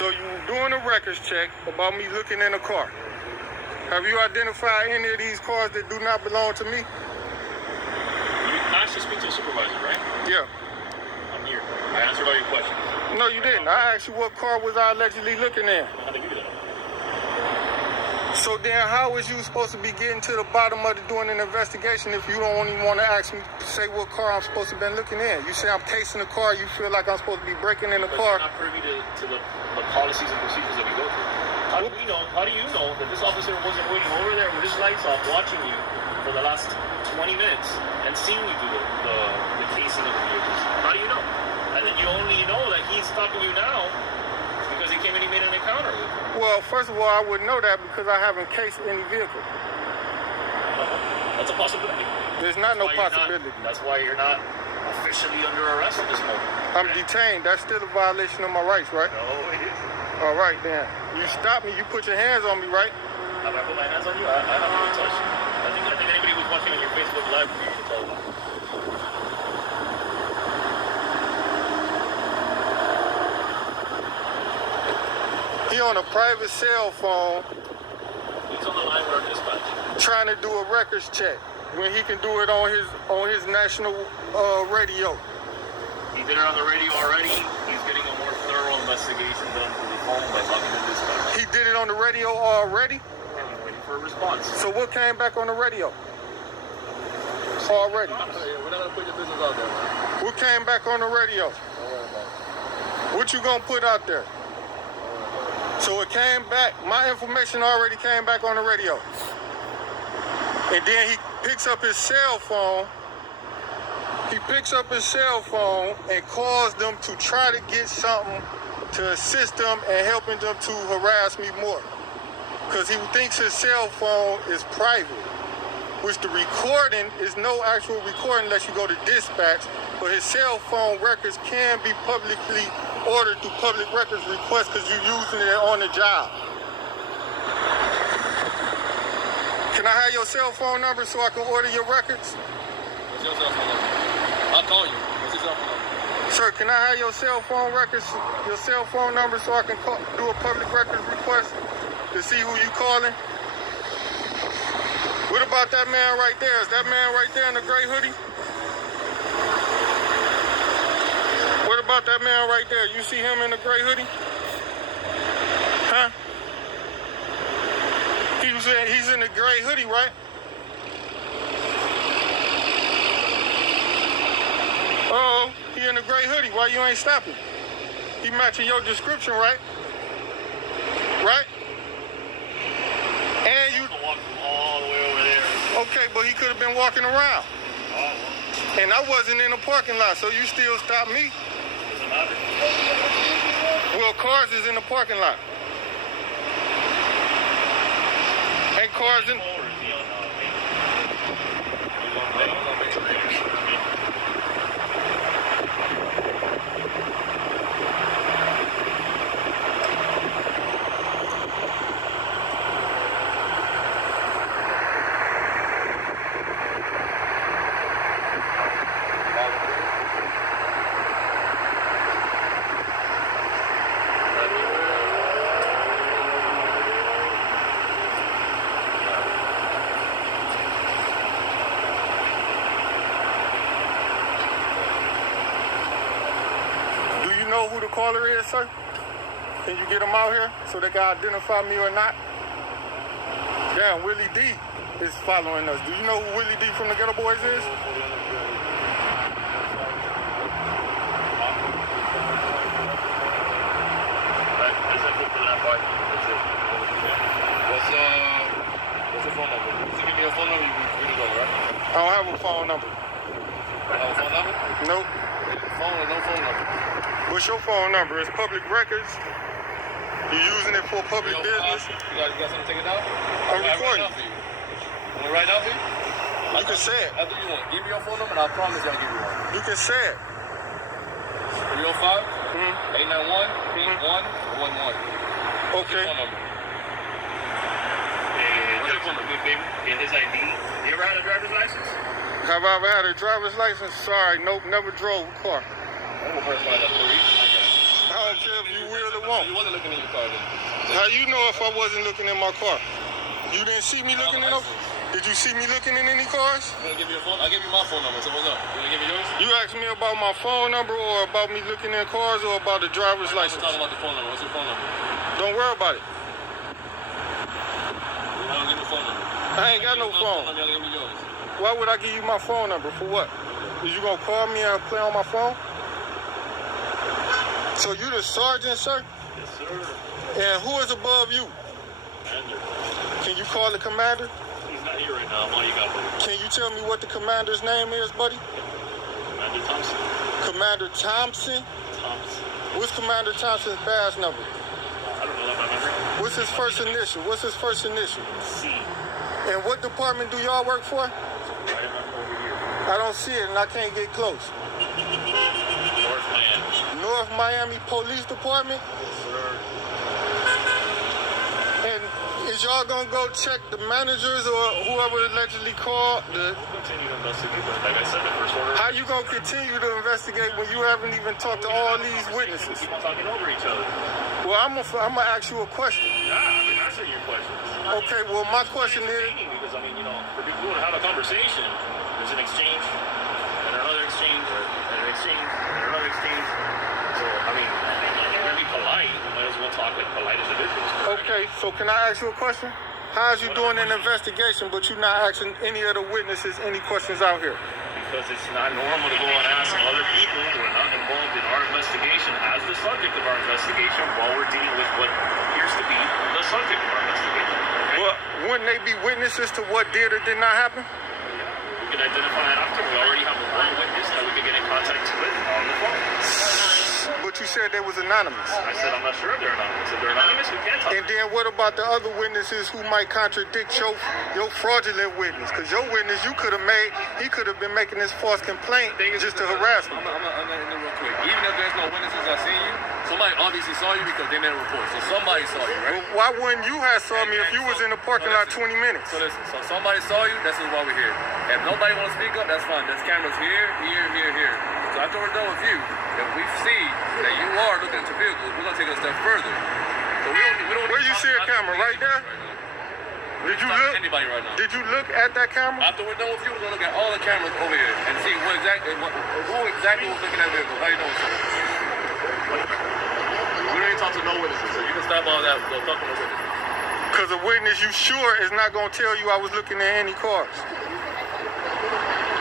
So you doing a records check about me looking in a car. Have you identified any of these cars that do not belong to me? You asked to speak to a supervisor, right? Yeah. I'm here. I answered all your questions. No, you didn't. I asked you what car was I allegedly looking in. I had to give you that. So then how is you supposed to be getting to the bottom of it doing an investigation if you don't even want to ask me, say what car I'm supposed to be looking in? You say I'm casing the car, you feel like I'm supposed to be breaking in the car. You're not privy to the policies and procedures that we go through. How do you know that this officer wasn't waiting over there with his lights off watching you for the last 20 minutes and seeing you do the casing of the vehicles? How do you know? And then you only know that he's stopping you now because he came and he made an encounter with you. Well, first of all, I wouldn't know that because I haven't cased any vehicle. That's a possibility. There's not no possibility. That's why you're not officially under arrest at this moment. I'm detained. That's still a violation of my rights, right? No, it isn't. All right, then. You stop me. You put your hands on me, right? Have I put my hands on you? I haven't even touched you. I think anybody who's watching on your Facebook Live will be able to tell you. He on a private cell phone. He's on the line with our dispatch. Trying to do a records check when he can do it on his national radio. He did it on the radio already. He's getting a more thorough investigation done through the phone by talking to dispatch. He did it on the radio already? I'm waiting for a response. So what came back on the radio? Already. We're not gonna put your business out there, man. What came back on the radio? Don't worry about it. What you gonna put out there? So it came back, my information already came back on the radio. And then he picks up his cell phone. He picks up his cell phone and calls them to try to get something to assist them and helping them to harass me more. Because he thinks his cell phone is private, which the recording is no actual recording unless you go to dispatch, but his cell phone records can be publicly ordered through public records request because you're using it on the job. Can I have your cell phone number so I can order your records? What's your cell phone number? I'll call you. What's your cell phone number? Sir, can I have your cell phone records, your cell phone number so I can do a public records request to see who you calling? What about that man right there? Is that man right there in the gray hoodie? What about that man right there? You see him in the gray hoodie? Huh? He was in, he's in the gray hoodie, right? Oh, he in the gray hoodie. Why you ain't stopping? He matching your description, right? Right? And you walking all the way over there. okay, but he could have been walking around. Oh, And I wasn't in the parking lot, so you still stopped me. doesn't matter. Well, cars is in the parking lot. Ain't cars in. Or is he on main? He's on main. He's on main. Do you know who the caller is, sir? Can you get him out here so they can identify me or not? Damn, Willie D is following us. Do you know who Willie D from the Ghetto Boys is? What's your phone number? If you give me your phone number, you can go, right? I don't have a phone number. You have a phone number? Nope. Phone or no phone number? What's your phone number? It's public records. You're using it for public business. You got something to take it down? I'm recording. Want to write out for you? You can say it. After you want. Give me your phone number and I'll promise you I'll give you one. You can say it. 305 891 8111. Okay. Phone number. What's your phone number, baby? In his ID. You ever had a driver's license? Have I ever had a driver's license? Sorry, nope, never drove a car. I'm gonna verify that for you. I don't care if you will or won't. You wasn't looking in your car then. How you know if I wasn't looking in my car? You didn't see me looking in them? Did you see me looking in any cars? You wanna give me your phone? I gave you my phone number, so what's up? You wanna give me yours? You asked me about my phone number or about me looking in cars or about the driver's We're license? talking about the phone number. What's your phone number? Don't worry about it. You don't give me a phone number. I ain't got no phone. You gotta give me yours. Why would I give you my phone number? For what? Is you gonna call me and play on my phone? So you the sergeant, sir? Yes, sir. And who is above you? Commander. Can you call the commander? He's not here right now. All you got, buddy. Can you tell me what the commander's name is, buddy? Commander Thompson. Commander Thompson? Thompson. What's Commander Thompson's badge number? I don't know that by memory. What's his first initial? What's his first initial? C. And what department do y'all work for? Right over here. I don't see it and I can't get close. North Miami. North Miami Police Department? Yes, sir. And is y'all gonna go check the managers or whoever allegedly called? Continue to investigate, but like I said, the first order. How you gonna continue to investigate when you haven't even talked to all these witnesses? Keep on talking over each other. Well, I'm gonna ask you a question. Yeah, I mean, answer your questions. Okay, well, my question is, Because, I mean, you know, for people to have a conversation, there's an exchange, and another exchange, and an exchange, and another exchange. So, I mean, if you're gonna be polite, we might as well talk like polite individuals. Correct? okay, so can I ask you a question? How's you doing an investigation, but you're not asking any of the witnesses any questions out here? Because it's not normal to go and ask other people who are not involved in our investigation as the subject of our investigation while we're dealing with what appears to be the subject of our investigation. Okay? Well, wouldn't they be witnesses to what did or did not happen? We can identify that after. We already have one witness that we can get in contact with on the phone. But you said they was anonymous. I said I'm not sure if they're anonymous. If they're anonymous, we can't talk. And then what about the other witnesses who might contradict your fraudulent witness? Because your witness, he could have been making this false complaint just to harass me. I'm gonna end it real quick. Even if there's no witnesses that see you, somebody obviously saw you because they made a report. So somebody saw you, right? Well, why wouldn't you have saw me if you was in the parking lot 20 minutes? So listen, so somebody saw you, that's why we're here. If nobody wants to speak up, that's fine. There's cameras here, here, here, here. So after we're done with you, if we see that you are looking at your vehicles, we're gonna take it a step further. So we don't Where you see a camera? Right there? Did you look? Anybody right now? Did you look at that camera? After we're done with you, we're gonna look at all the cameras over here and see who exactly was looking at vehicles. How you doing, sir? We don't even talk to no witnesses, so you can stop all that. We'll talk to no witnesses. Because a witness you sure is not going to tell you I was looking at any cars.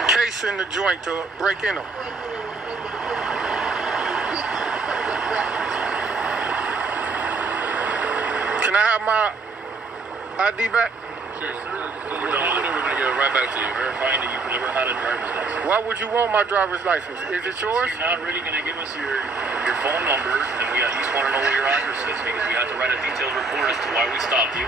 Case in the joint to break in them. Can I have my ID back? Sure, sir. We're done with it. We're gonna give it right back to you. Verifying that you've never had a driver's license. Why would you want my driver's license? Is it yours? You're not really gonna give us your phone number, and we at least want to know where your address is because we have to write a detailed report as to why we stopped you,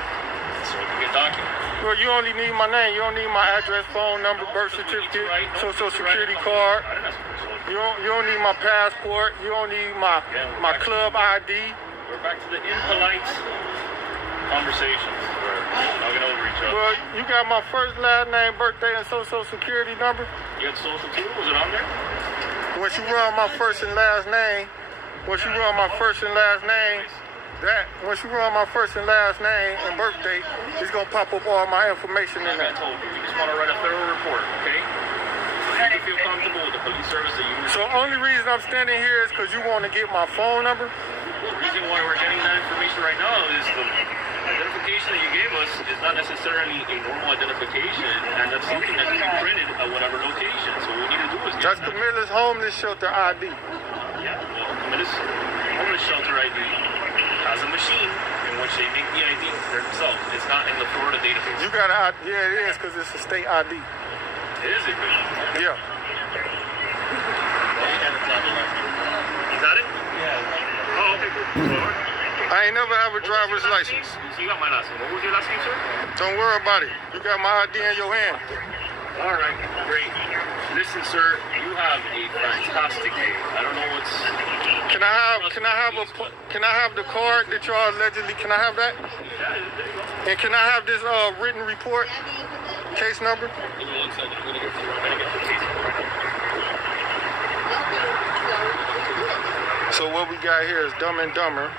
so it can get documented. Well, you only need my name. You don't need my address, phone number, birth certificate, social security card. I didn't ask for social. You don't need my passport. You don't need my club ID. We're back to the impolite conversations. We're talking over each other. Well, you got my first, last name, birthday, and social security number. You had social too? Was it on there? Once you run my first and last name, once you run my first and last name and birthday, it's gonna pop up all my information in Like I there. told you, we just want to write a thorough report, okay? So you can feel comfortable with the police service that you receive. So only reason I'm standing here is because you want to get my phone number. The reason why we're getting that information right now is the identification that you gave us is not necessarily a normal identification, and that's something that can be printed at whatever location. So what we need to do is get That's Camilla's homeless shelter ID. Yeah, well, Camilla's homeless shelter ID has a machine in which they make the ID themselves. It's not in the Florida database. You got a, yeah, it is because it's a state ID. Is it? Yeah. Is that it? Yeah. Oh, okay, cool. I ain't never have a driver's license. You got my last name. What was your last name, sir? Don't worry about it. You got my ID in your hand. All right, great. Listen, sir, you have a fantastic day. I don't know what's. Can I have the card that y'all allegedly? Can I have that? Yeah, there you go. And can I have this written report, case number? Give me 1 second. I'm gonna get you. I'm gonna get the case right now. So what we got here is Dumb and Dumber.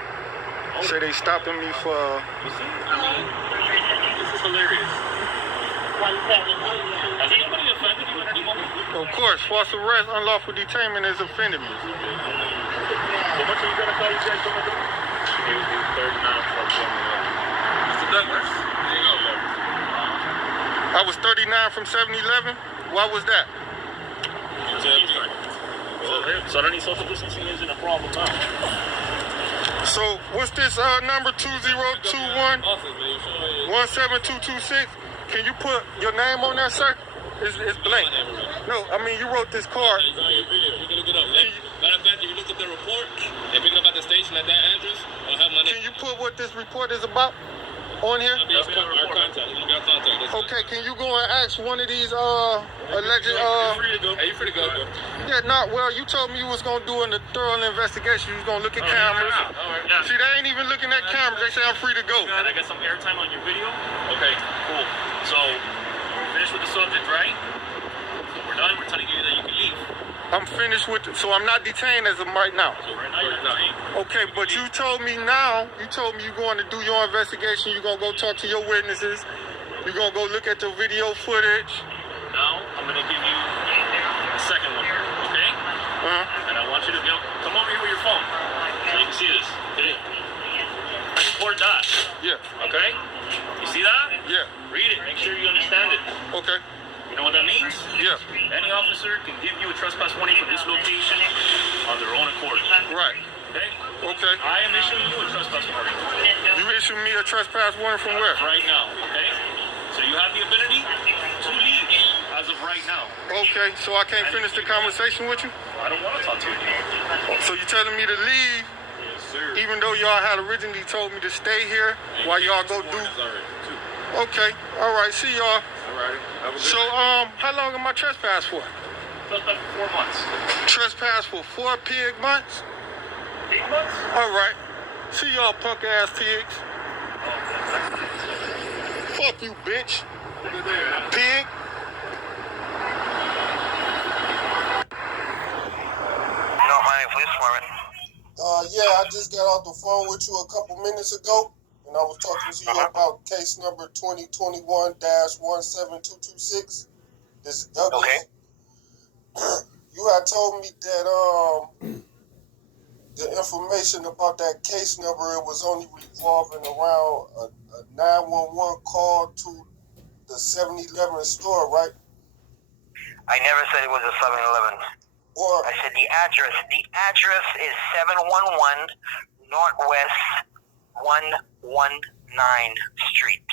Say they stopping me for. You see? I mean, this is hilarious. Has anybody offended you at any moment? Of course, false arrest, unlawful detainment has offended me. So much are you gonna call you guys from the door? He was 39 from Mr. Douglas, there you go. I was 39 from 7-Eleven. Why was that? So any social distancing isn't a problem now. So what's this number 2021 17226? Can you put your name on there, sir? It's blank. No, I mean you wrote this card. It's on your video. You can look it up. Matter of fact, if you look at the report and pick it up at the station at that address, I'll have my name. Can you put what this report is about on here? Our contact. It's gonna be our contact. Okay, can you go and ask one of these alleged Hey, you free to go. Yeah, well, you told me you was gonna do a thorough investigation. You was gonna look at cameras. Yeah. See, they ain't even looking at cameras. They say I'm free to go. And I get some airtime on your video? Okay, cool. So, we're finished with the subject, right? So we're done. We're telling you that you can leave. I'm finished with so I'm not detained as of right now. So right now you're detained. Okay, but you told me you're going to do your investigation. You're going to go talk to your witnesses. You're going to go look at the video footage. Now, I'm going to give you a second one, okay? And I want you to come over here with your phone so you can see this, okay? Record that. Yeah. Okay? You see that? Yeah. Read it. Make sure you understand it. Okay. You know what that means? Yeah. Any officer can give you a trespass warning for this location on their own accord. Right. Okay? Okay. I am issuing you a trespass warning. You issued me a trespass warrant from where? Right now, okay? So you have the ability to leave as of right now. Okay, so I can't finish the conversation with you? I don't want to talk to you anymore. So you're telling me to leave, Yes, sir. even though y'all had originally told me to stay here while y'all go do... Okay, all right, see y'all. All right. So, how long am I trespassed for? Trespass for 4 months. Trespass for 4 pig months? 8 months? All right. See y'all punk ass pigs. Fuck you, bitch. Pig. No, my police warrant. Yeah, I just got off the phone with you a couple minutes ago, and I was talking to you about case number 2021-17226. This is Douglas. Okay. You had told me that the information about that case number, it was only revolving around a 911 call to the 7-Eleven store, right? I never said it was a 7-Eleven. Or I said the address. The address is 711 Northwest 119 Street.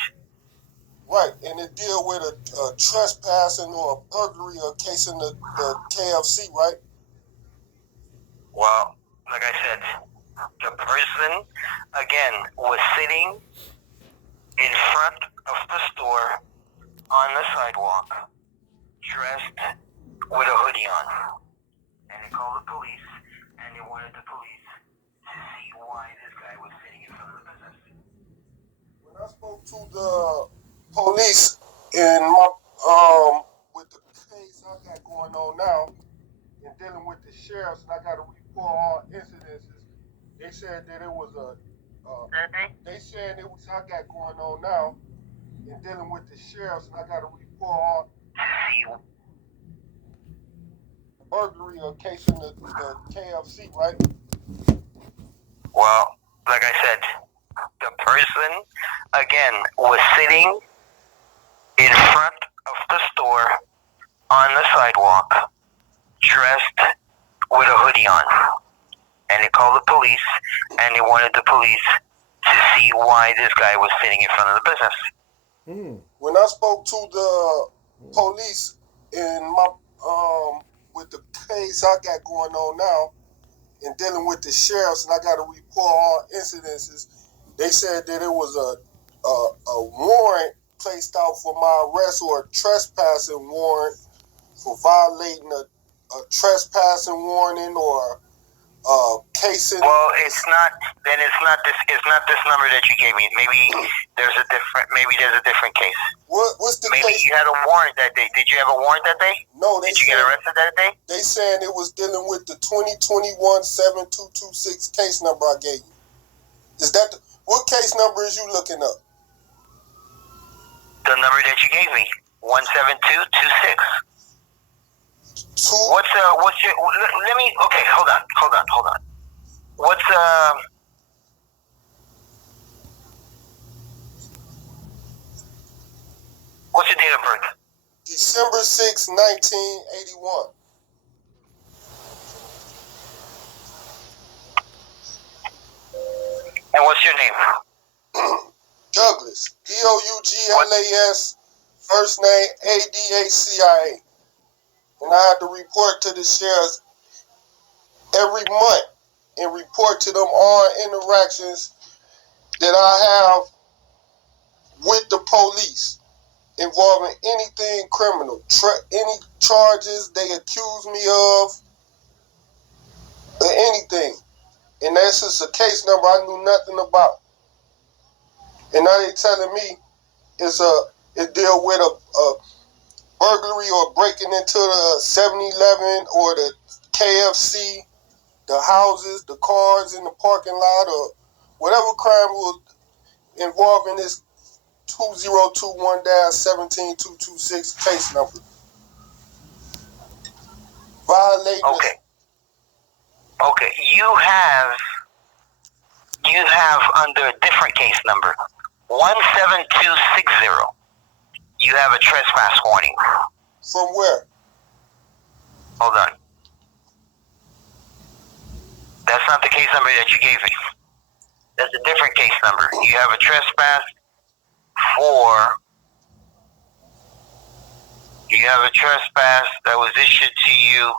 right, and it deal with a trespassing or a burglary or case in the KFC, right? Well, like I said, the person, again, was sitting in front of the store on the sidewalk, dressed with a hoodie on. And they called the police, and they wanted the police to see why this guy was sitting in front of the business. When I spoke to the police in my with the case I got going on now and dealing with the sheriffs, and I got to report all incidences, they said that it was I got going on now and dealing with the sheriffs, and I got to report all burglary or case in the KFC, right? Well, like I said, the person, again, was sitting in front of the store on the sidewalk, dressed with a hoodie on. And they called the police, and they wanted the police to see why this guy was sitting in front of the business. When I spoke to the police in my with the case I got going on now and dealing with the sheriffs, and I got to report all incidences, they said that it was a warrant placed out for my arrest, or a trespassing warrant for violating a trespassing warning or casing. Well, it's not. Then it's not this. It's not this number that you gave me. Maybe there's a different. Maybe there's a different case. What's the maybe case? You had a warrant that day. Did you have a warrant that day? No. Did you get arrested that day? They saying it was dealing with the 2021-7226 case number I gave you. Is that what case number is you looking up? The number that you gave me, 17226. What's your? Let me. Okay, hold on. What's your date of birth? December 6, 1981. And what's your name? Douglas. Douglas. First name Adacia. And I have to report to the sheriffs every month and report to them all interactions that I have with the police involving anything criminal, any charges they accuse me of, or anything. And that's just a case number I knew nothing about. And now they telling me it deal with a burglary or breaking into the 7-Eleven or the KFC, the houses, the cars in the parking lot, or whatever crime will involve in this 2021-17226 case number. Violating. Okay. You have under a different case number, 17260. You have a trespass warning. From where? Hold on. That's not the case number that you gave me. That's a different case number. You have a trespass that was issued to you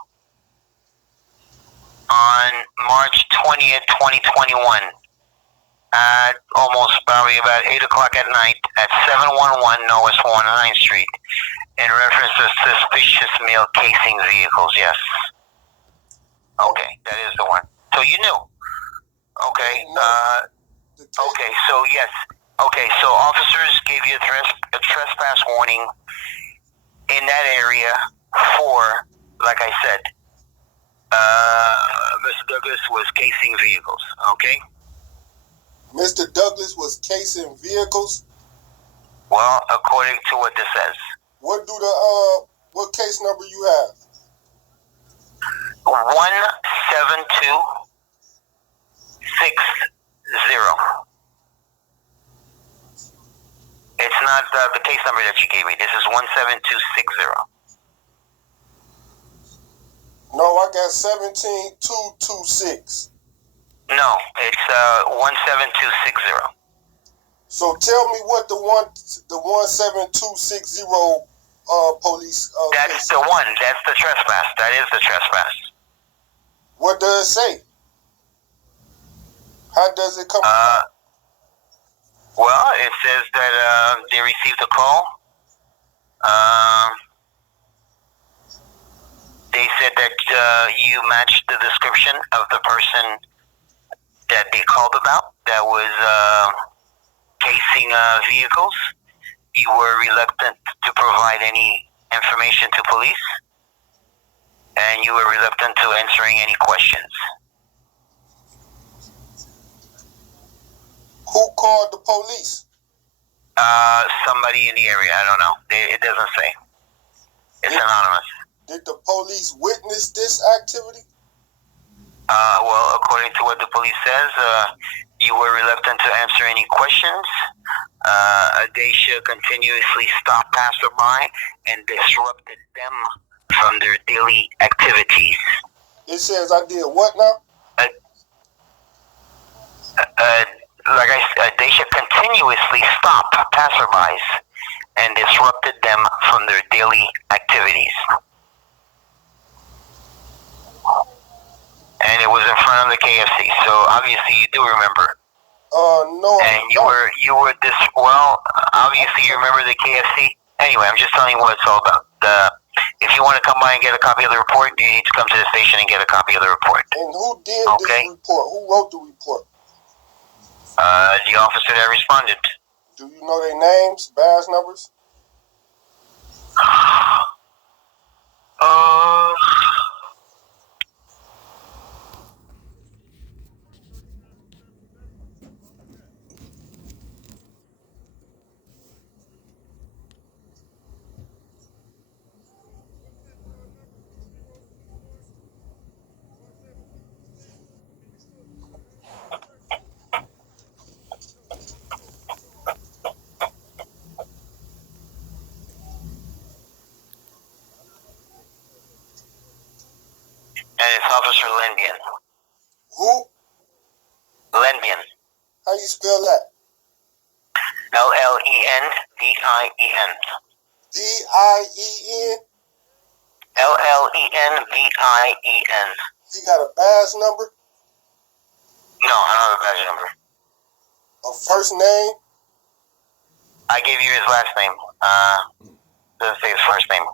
on March 20th, 2021 at almost probably about 8 o'clock at night at 711 Northwest 109th Street in reference to suspicious mail casing vehicles. Yes. Okay, that is the one. So you knew. Okay. Okay, so yes. Okay, so officers gave you a trespass warning in that area for, like I said, Mr. Douglas was casing vehicles, okay? Mr. Douglas was casing vehicles? Well, according to what this says. What case number you have? 17260. It's not the case number that you gave me. This is 17260. No, I got 17226. No, it's 17260. So tell me what the 17260 police. That's the one. That's the trespass. That is the trespass. What does it say? How does it come about? Well, it says that they received a call. They said that you matched the description of the person that they called about that was casing vehicles. You were reluctant to provide any information to police, and you were reluctant to answering any questions. Who called the police? Somebody in the area. I don't know. It doesn't say. It's anonymous. Did the police witness this activity? Well, according to what the police says, you were reluctant to answer any questions. Dacia continuously stopped passerby and disrupted them from their daily activities. It says I did what now? Like I said, Dacia continuously stopped passerbys and disrupted them from their daily activities. And it was in front of the KFC, so obviously you do remember. No. And you were obviously you remember the KFC. Anyway, I'm just telling you what it's all about. If you want to come by and get a copy of the report, you need to come to the station and get a copy of the report. And who did this report? Who wrote the report? The officer that responded. Do you know their names, badge numbers? And it's Officer Lenbian. Who? Lenbian. How you spell that? L-L-E-N-V-I-E-N. V-I-E-N? L-L-E-N-V-I-E-N. He got a badge number? No, I don't have a badge number. A first name? I gave you his last name. Doesn't say his first name.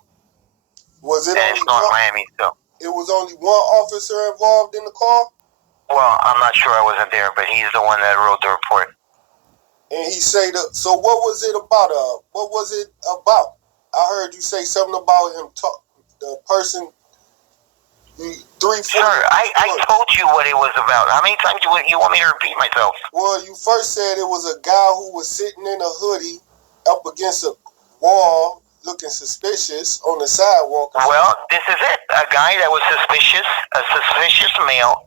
Was it and only it's North one? Miami, so. It was only one officer involved in the call? Well, I'm not sure, I wasn't there, but he's the one that wrote the report. And he said, so what was it about? What was it about? I heard you say something about him the person, 3-4. Sir, I told you what it was about. How many times you want me to repeat myself? Well, you first said it was a guy who was sitting in a hoodie up against a wall looking suspicious on the sidewalk. Well, this is it. A guy that was suspicious, a suspicious male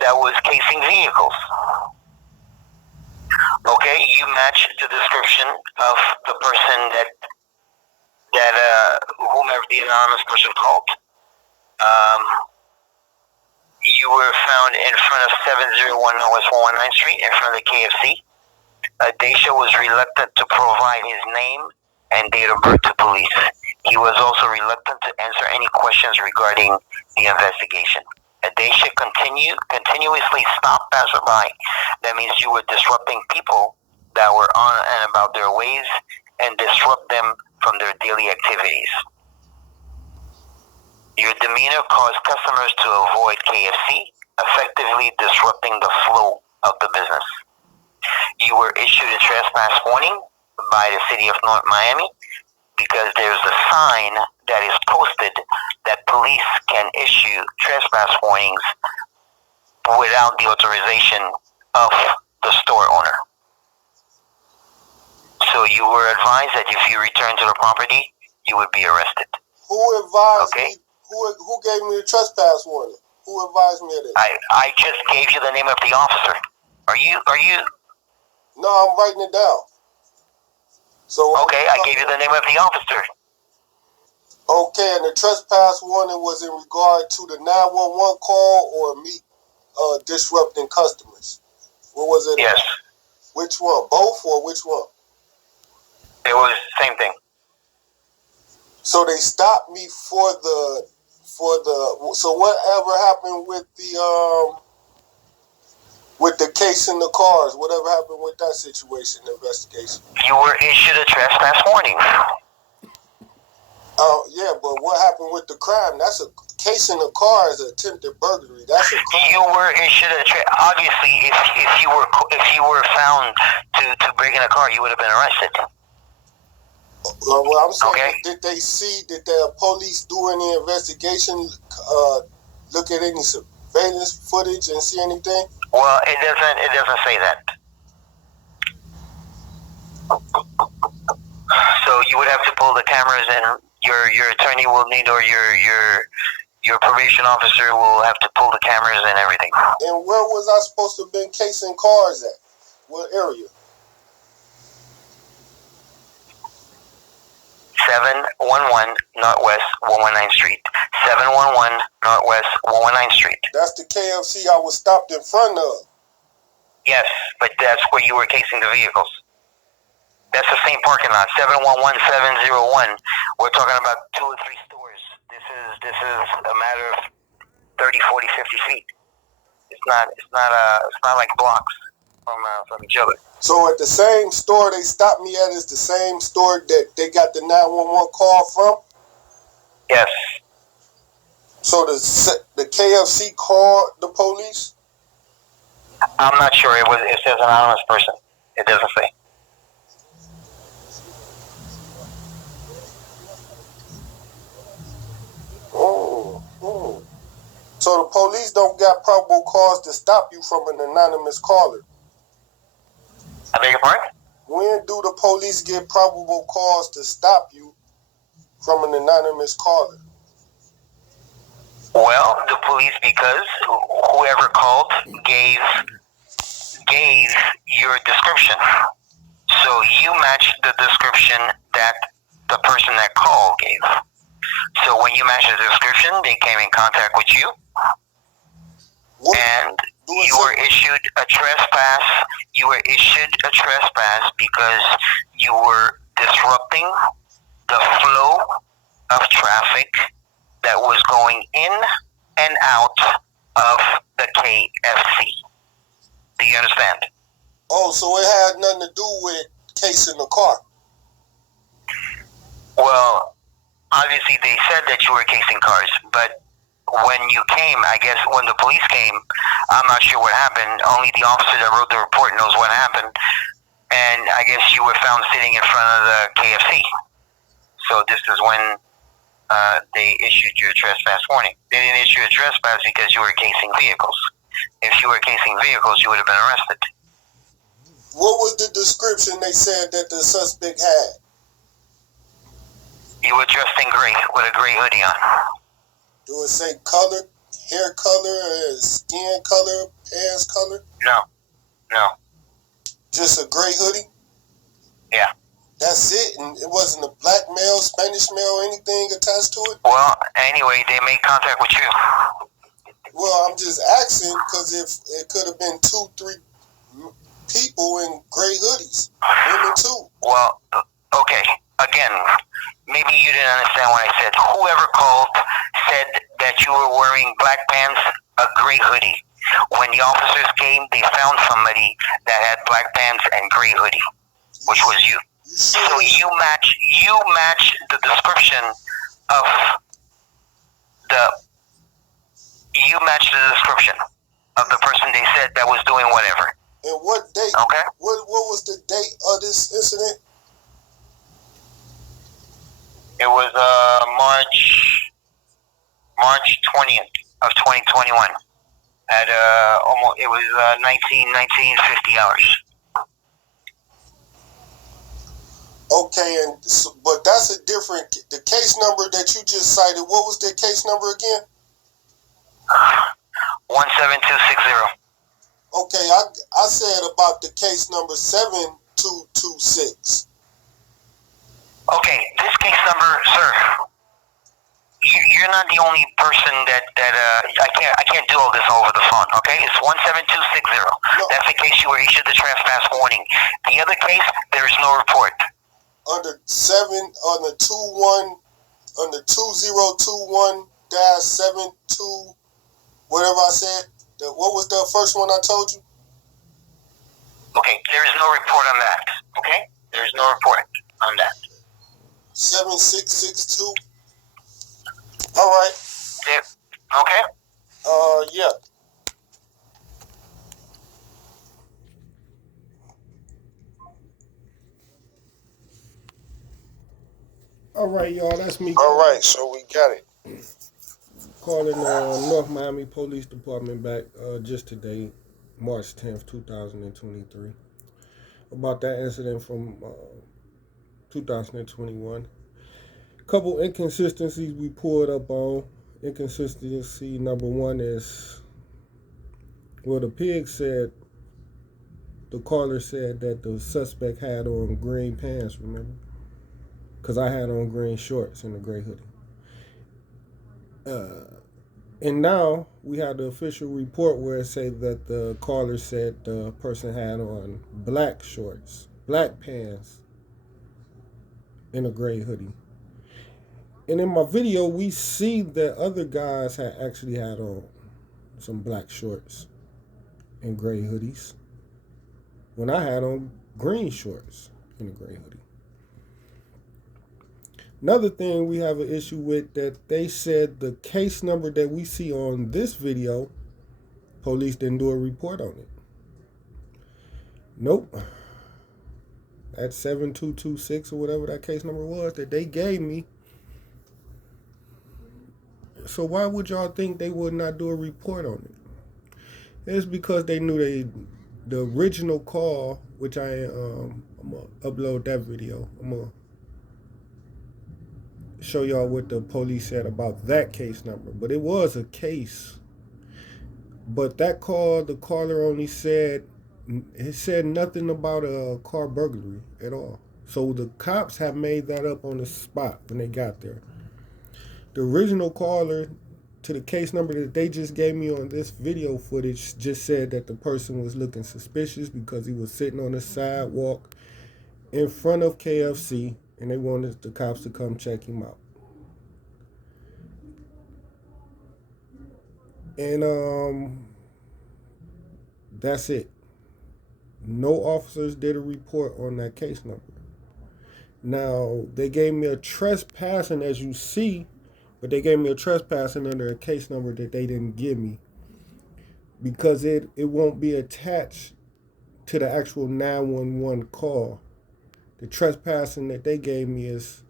that was casing vehicles. Okay, you match the description of the person that whomever the anonymous person called. You were found in front of 701 West 119th Street in front of the KFC. Dacia was reluctant to provide his name and date of birth to police. He was also reluctant to answer any questions regarding the investigation. Dacia continuously stopped passerby. That means you were disrupting people that were on and about their ways and disrupt them from their daily activities. Your demeanor caused customers to avoid KFC, effectively disrupting the flow of the business. You were issued a trespass warning by the city of North Miami because there's a sign that is posted that police can issue trespass warnings without the authorization of the store owner. So you were advised that if you return to the property, you would be arrested. Who advised me? Who gave me the trespass warning? Who advised me of this? I just gave you the name of the officer. Are you? No, I'm writing it down. So okay, I gave you the name of the officer. Okay, and the trespass warning was in regard to the 911 call or me disrupting customers. What was it? Yes. Which one? Both or which one? It was the same thing. So they stopped me for the. So whatever happened with the case in the cars? Whatever happened with that situation investigation? You were issued a trespass warning. Yeah, but what happened with the crime? That's a case in the car is attempted burglary. That's a crime. You were issued obviously, if you were found to break in a car, you would have been arrested. Well, I'm saying, did the police do any investigation? Look at any surveillance footage and see anything? Well, it doesn't say that. So you would have to pull the cameras, and your attorney will need, or your probation officer will have to pull the cameras and everything. And where was I supposed to have been casing cars at? What area? 711 Northwest 119th Street. 711 Northwest 119th Street. That's the KFC I was stopped in front of. Yes, but that's where you were casing the vehicles. That's the same parking lot, 711701. We're talking about 2 or 3 stores. This is a matter of 30, 40, 50 feet. It's not like blocks from each other. So at the same store they stopped me at is the same store that they got the 911 call from? Yes. So the KFC called the police? I'm not sure. It says anonymous person. It doesn't say. Oh. So the police don't got probable cause to stop you from an anonymous caller. I beg your pardon? When do the police get probable cause to stop you from an anonymous caller? Well, the police, because whoever called gave your description. So you matched the description that the person that called gave. So when you matched the description, they came in contact with you, and you were issued a trespass. You were issued a trespass because you were disrupting the flow of traffic that was going in and out of the KFC. Do you understand? Oh, so it had nothing to do with casing the car. Well, obviously they said that you were casing cars, but when you came, I guess when the police came, I'm not sure what happened. Only the officer that wrote the report knows what happened. And I guess you were found sitting in front of the KFC. So this is when they issued you a trespass warning. They didn't issue a trespass because you were casing vehicles. If you were casing vehicles, you would have been arrested. What was the description they said that the suspect had? You were dressed in gray with a gray hoodie on. Do it say color, hair color, skin color, pants color? No. Just a gray hoodie? Yeah. That's it? And it wasn't a black male, Spanish male, anything attached to it? Well, anyway, they made contact with you. Well, I'm just asking because if it could have been 2-3 people in gray hoodies. Women too. Well, okay. Again, maybe you didn't understand what I said. Whoever called said that you were wearing black pants, a gray hoodie. When the officers came, they found somebody that had black pants and gray hoodie, which was you. So you match the description of the person they said that was doing whatever. And what date? Okay. What was the date of this incident? It was March 20th of 2021 at it was 1950 hours. Okay, but that's a different. The case number that you just cited. What was the case number again? 17260. Okay, I said about the case number 7226. Okay, this case number, sir. You're not the only person that I can't do all this over the phone. Okay, it's 17260. No. That's the case you were issued the trespass warning. The other case, there is no report. Under 2021-72, whatever I said. What was the first one I told you? Okay, there is no report on that. Okay, there is no report on that. 7662. All right. Yeah. Okay. Yeah. All right, y'all. That's me. All right, so we got it. Calling North Miami Police Department back just today, March 10th, 2023, about that incident from 2021. Couple inconsistencies we pulled up on. Inconsistency number one is, well, the pig said, the caller said that the suspect had on green pants, remember? Because I had on green shorts and a gray hoodie. And now we have the official report where it says that the caller said the person had on black shorts, black pants, and a gray hoodie. And in my video, we see that other guys had actually had on some black shorts and gray hoodies, when I had on green shorts and a gray hoodie. Another thing we have an issue with, that they said the case number that we see on this video, police didn't do a report on it. Nope. That 7226 or whatever that case number was that they gave me. So why would y'all think they would not do a report on it? It's because they knew the original call, which I'm gonna upload that video. I'm gonna show y'all what the police said about that case number. But it was a case. But that call, the caller only said, it said nothing about a car burglary at all. So the cops have made that up on the spot when they got there. The original caller to the case number that they just gave me on this video footage just said that the person was looking suspicious because he was sitting on the sidewalk in front of KFC and they wanted the cops to come check him out. And that's it. No officers did a report on that case number. Now, they gave me a trespassing, as you see, but they gave me a trespassing under a case number that they didn't give me because it won't be attached to the actual 911 call. The trespassing that they gave me is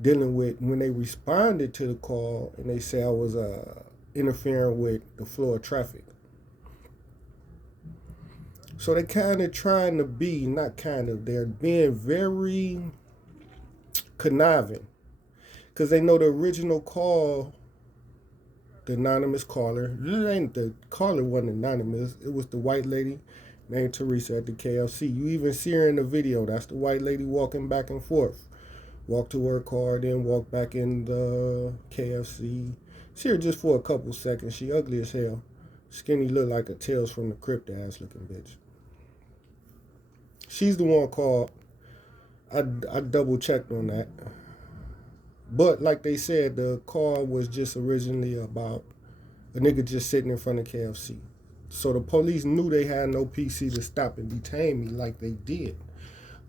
dealing with when they responded to the call and they say I was interfering with the flow of traffic. So they're kind of trying to be, not kind of, they're being very conniving. Because they know the original call, the anonymous caller, the caller wasn't anonymous. It was the white lady named Teresa at the KFC. You even see her in the video. That's the white lady walking back and forth. Walk to her car, then walk back in the KFC. See her just for a couple seconds. She ugly as hell. Skinny, look like a Tales from the Crypt ass looking bitch. She's the one called. I double checked on that. But like they said, the call was just originally about a nigga just sitting in front of KFC. So the police knew they had no PC to stop and detain me like they did.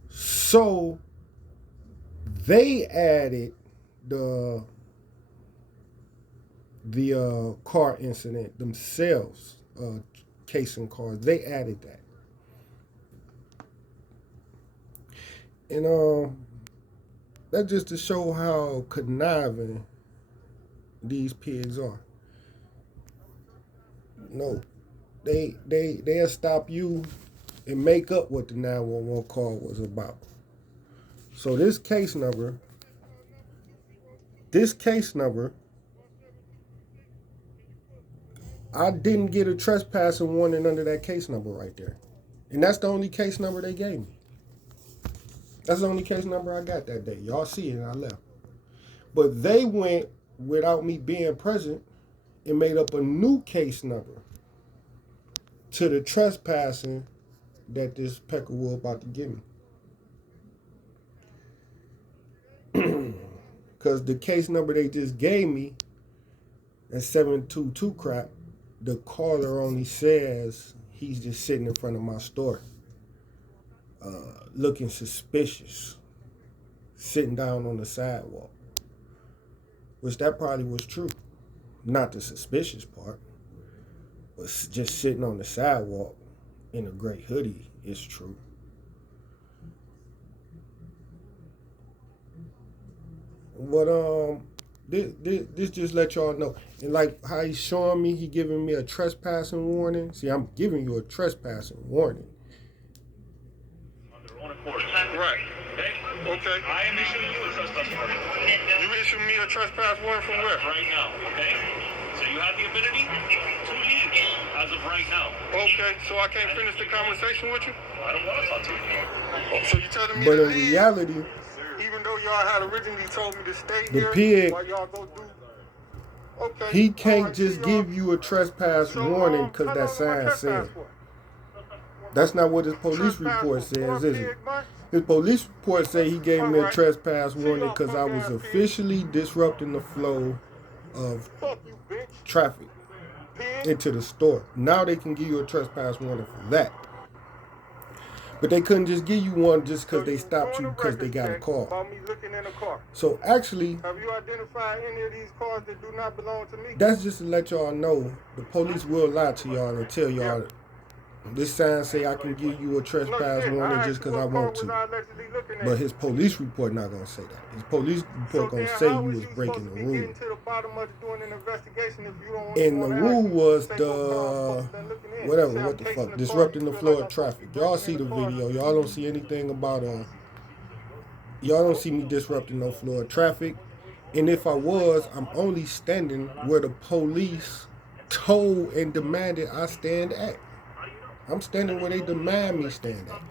So they added the car incident themselves, casing cars. They added that. And that's just to show how conniving these pigs are. No, they'll stop you and make up what the 911 call was about. So this case number, I didn't get a trespassing warning under that case number right there. And that's the only case number they gave me. That's the only case number I got that day. Y'all see it and I left. But they went, without me being present, and made up a new case number to the trespassing that this Peckerwood about to give me. Because the case number they just gave me, that 722 crap, the caller only says he's just sitting in front of my store. Looking suspicious, sitting down on the sidewalk, which that probably was true. Not the suspicious part, but just sitting on the sidewalk in a gray hoodie is true. But this just let y'all know. And like how he's showing me, he giving me a trespassing warning. See, I'm giving you a trespassing warning. Right. Okay. I am issuing you a trespass warning. You issued me a trespass warning from where? Right now, okay? So you have the ability to leave as of right now. Okay, so I can't finish the conversation with you? I don't want to talk to you. So you telling me But to in leave, reality, even though y'all had originally told me to stay the here pig, while y'all go do... Okay. he can't just give you a trespass warning because that sign said. That's not what his police report says, is it? His police report say he gave me a trespass warning because I was officially disrupting the flow of traffic into the store. Now they can give you a trespass warning for that. But they couldn't just give you one just because they stopped you because they got a car. About me looking in a car. So actually, have you identified any of these cars that do not belong to me? That's just to let y'all know the police will lie to y'all and tell y'all this sign say I can give you a trespass warning just because I want to. But his police report not gonna say that. His police report gonna say you was breaking the rule. And the rule was what the fuck, disrupting the flow of traffic. Y'all see the video. Y'all don't see anything about y'all don't see me disrupting no flow of traffic. And if I was, I'm only standing where the police told and demanded I stand at. I'm standing where they demand me stand at.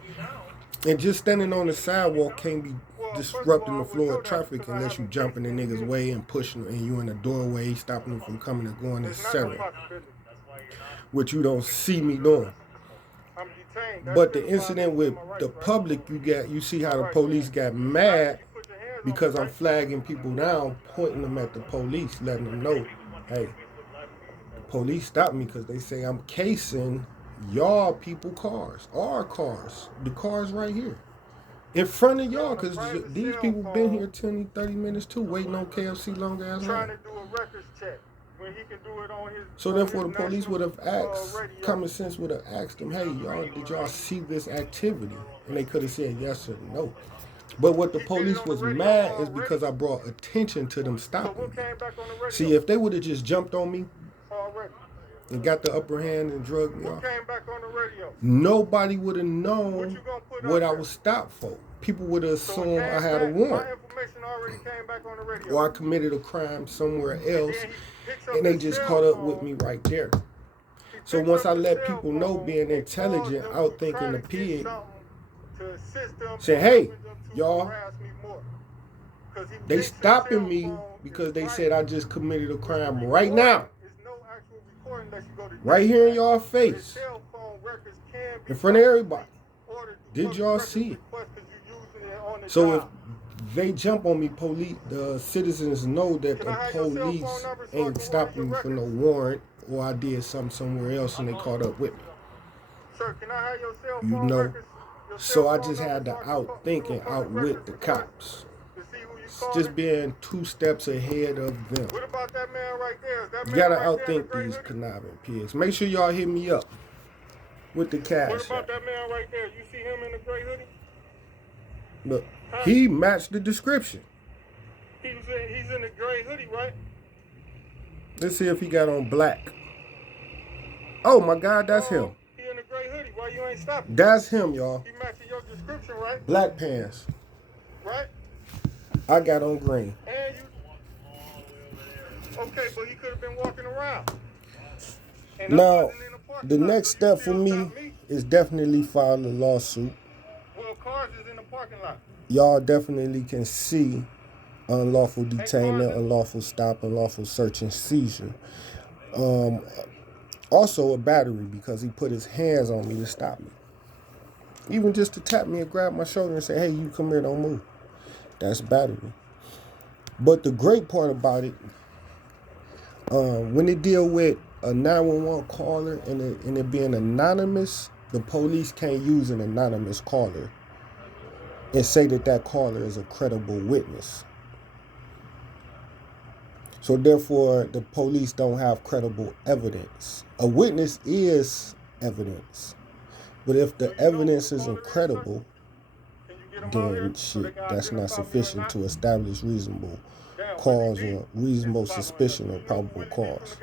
And just standing on the sidewalk can't be disrupting the flow of traffic unless you jumping in niggas' way and pushing and you in the doorway, stopping them from coming and going, etc. Which you don't see me doing. But the incident with the public, you see how the police got mad because I'm flagging people down, pointing them at the police, letting them know, hey, the police stopped me because they say I'm casing y'all people cars, our cars, the cars right here, in front of y'all, because these people been here 20, 30 minutes too, waiting on KFC long ass line. So therefore the police would have asked, common sense would have asked them, hey, y'all, did y'all see this activity? And they could have said yes or no. But what the police was mad is because I brought attention to them stopping me. See, if they would have just jumped on me and got the upper hand and drugged me off, nobody would have known what I was stopped for. People would have assumed I had a warrant or I committed a crime somewhere else, and they just caught up with me right there. So once I let people know, being intelligent, outthinking the pig, saying, hey, y'all, they stopping me because they said I just committed a crime right now. Right here in y'all face. In front of everybody. Did y'all see it? So if they jump on me, the citizens know that the police ain't stopping me for no warrant, or I did something somewhere else and they caught up with me. You know? So I just had to outthink and outwit the cops. Just being 2 steps ahead of them. What about that man right there? You gotta outthink these conniving pigs. Make sure y'all hit me up with the cash. What about that man right there? You see him in the gray hoodie? Look, he matched the description. He's in the gray hoodie, right? Let's see if he got on black. Oh my God, that's him. He in the gray hoodie. Why you ain't stopping? That's him, y'all. He matching your description, right? Black pants. Right? I got on green. And you... Okay, but he could have been walking around. And now, the next step for me is definitely filing a lawsuit. Well, cars is in the parking lot. Y'all definitely can see unlawful detainment, unlawful stop, unlawful search and seizure. Also a battery because he put his hands on me to stop me. Even just to tap me and grab my shoulder and say, hey, you come here, don't move. That's battery. But the great part about it, when they deal with a 911 caller and it being anonymous, the police can't use an anonymous caller and say that caller is a credible witness. So therefore, the police don't have credible evidence. A witness is evidence. But if the evidence isn't credible, then shit, that's not sufficient to establish reasonable cause or reasonable suspicion or probable cause.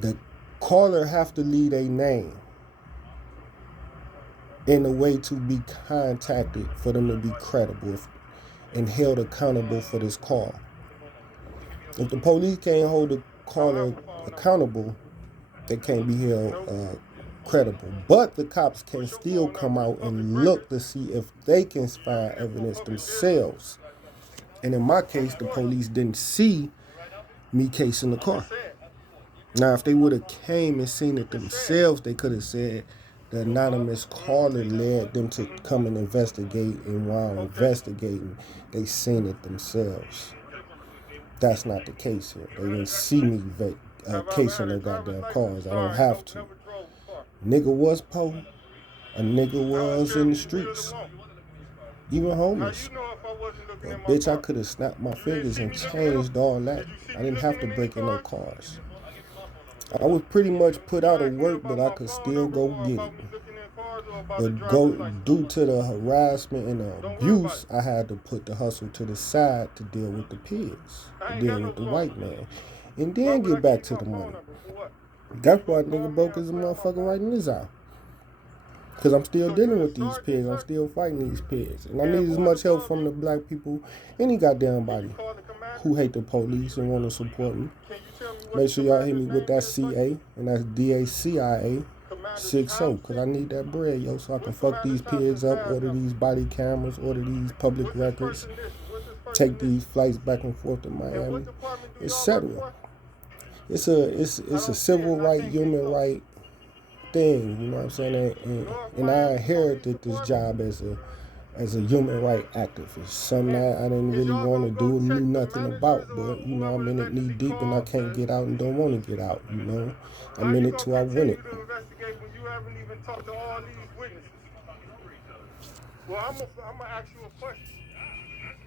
The caller have to leave a name in a way to be contacted for them to be credible and held accountable for this call. If the police can't hold the caller accountable, they can't be held credible. But the cops can still come out and look to see if they can find evidence themselves. And in my case, the police didn't see me casing the car. Now, if they would have came and seen it themselves, they could have said the anonymous caller led them to come and investigate, and while investigating, they seen it themselves. That's not the case here. They didn't see me casing their goddamn cars. I don't have to. Nigga was po. a nigga was in the streets, even homeless. But bitch, I could have snapped my fingers and changed all that. I didn't have to break in no cars. I was pretty much put out of work, but I could still go get it. But due to the harassment and the abuse, I had to put the hustle to the side to deal with the pigs, to deal with the white man, and then get back to the money. That's why nigga broke as a motherfucker right in this eye. Because I'm still dealing with these pigs. I'm still fighting these pigs. And I need as much help from the black people, any goddamn body who hate the police and want to support me. Make sure y'all hit me with that CA, and that's dacia60, because I need that bread, yo, so I can fuck these pigs up, order these body cameras, order these public records, take these flights back and forth to Miami, etc. It's a civil right, human right thing, you know what I'm saying? And I inherited this job as a human right activist. Something that I didn't really want to do and knew nothing about, but you know, I'm in it knee deep and I can't get out and don't want to get out, you know. I'm in it till I win it. Well, I'm gonna ask you a question.